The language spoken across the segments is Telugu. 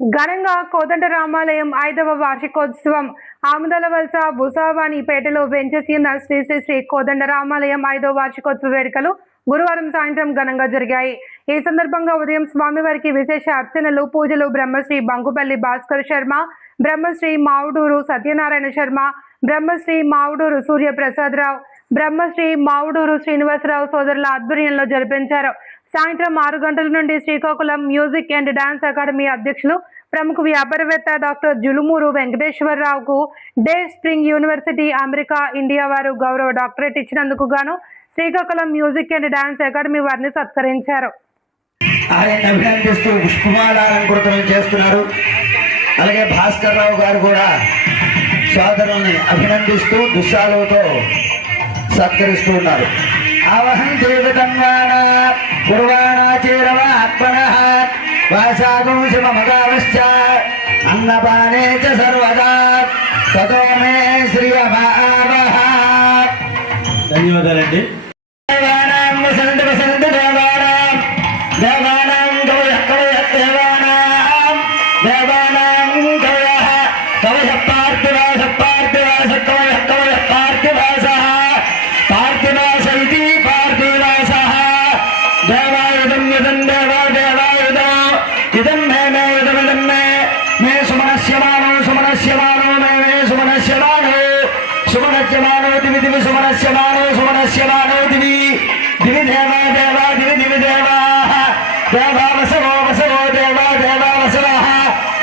ఘనంగా కోదండరామాలయం 5వ వార్షికోత్సవం ఆమదలవలస భూసావాణిపేటలో వెంచేసి ఉన్న శ్రీ శ్రీ శ్రీ కోదండరామాలయం 5వ వార్షికోత్సవ వేడుకలు గురువారం సాయంత్రం ఘనంగా జరిగాయి. ఈ సందర్భంగా ఉదయం స్వామివారికి విశేష అర్చనలు, పూజలు బ్రహ్మశ్రీ బంకుపల్లి భాస్కర్ శర్మ, బ్రహ్మశ్రీ మావుడూరు సత్యనారాయణ శర్మ, బ్రహ్మశ్రీ మావుడూరు సూర్యప్రసాదరావు, బ్రహ్మశ్రీ మావుడూరు శ్రీనివాసరావు సోదరుల ఆధ్వర్యంలో జరిపించారు. సాయంత్రం 6 గంటల నుండి Srikakulam music and dance academy అధ్యక్షులు, ప్రముఖ వ్యాపారవేత్త డాక్టర్ జులుమూరు వెంకటేశ్వరరావుకు day spring university America India వారు గౌరవ డాక్టరేట్ ఇచ్చినందుకు గాను Srikakulam music and dance academy వారిని సత్కరించారు. ఆయన అభినందిస్తూ పుష్పమాలంకృతం చేస్తున్నారు. అలాగే భాస్కర్ రావు గారు కూడా సోదరుల్ని అభినందిస్తూ దుస్సాలతో సత్కరిస్తూ ఉన్నారు. ఆవహం దేవతన్వాన పూర్వాణాచేరవాత్మన వాసాగం శివమగావశ్చ అన్నపానే చ సర్వదా తతో మే శ్రియమావహ. ధన్యవాదాలండి. దేవానాం వసంత వసంత దేవానాం దేవానాం కవయ కవయ దేవానాం దేవానాం కవయ కవయ పార్థివాస పార్థివాస కవయ కవయ పార్థివాస పార్థివాస ఇతి పార్థివాస దేవాయుధం యదం దేవా దేవాయుధం ఇదం మే మే ఇదమిదం మే మే సుమనస్యమానో సుమనస్యమానో మే మే సుమనస్యమానో సుమనస్యమానో దివి దివి సుమనస్యమానో సుమనస్యమానో దివి దివి దేవా దేవా దివి దివి దేవా దేవా వసవో వసవో దేవా దేవా వసవః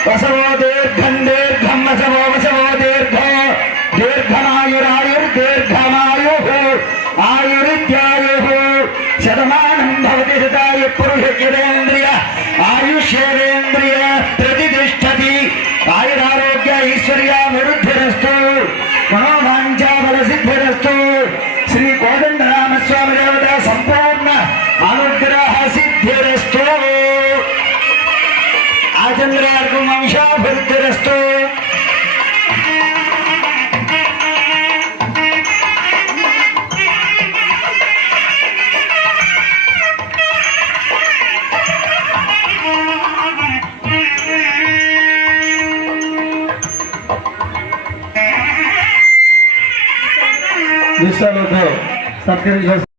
వసవో దీర్ఘం దీర్ఘం వసవో వసవో దీర్ఘో దీర్ఘమాయురాయుర్దీర్ఘమాయుః ఆయురిత్యాయుః శతమానం భవతి శతాయ పురుషేంద్రియ ఆయుష్యేంద్రియ ప్రతిష్టతి ఆయురారోగ్య ఐశ్వర్యాభివృద్ధిరస్తు మనోవాంఛాఫలసిద్ధిరస్తు. శ్రీ కోదండరామస్వామి దేవత సంపూర్ణ అనుగ్రహ సిద్ధిరస్తు. ఆచంద్రార్గం వంశాభివృద్ధిరస్తు. దుస్సాలతో సత్కరించారు.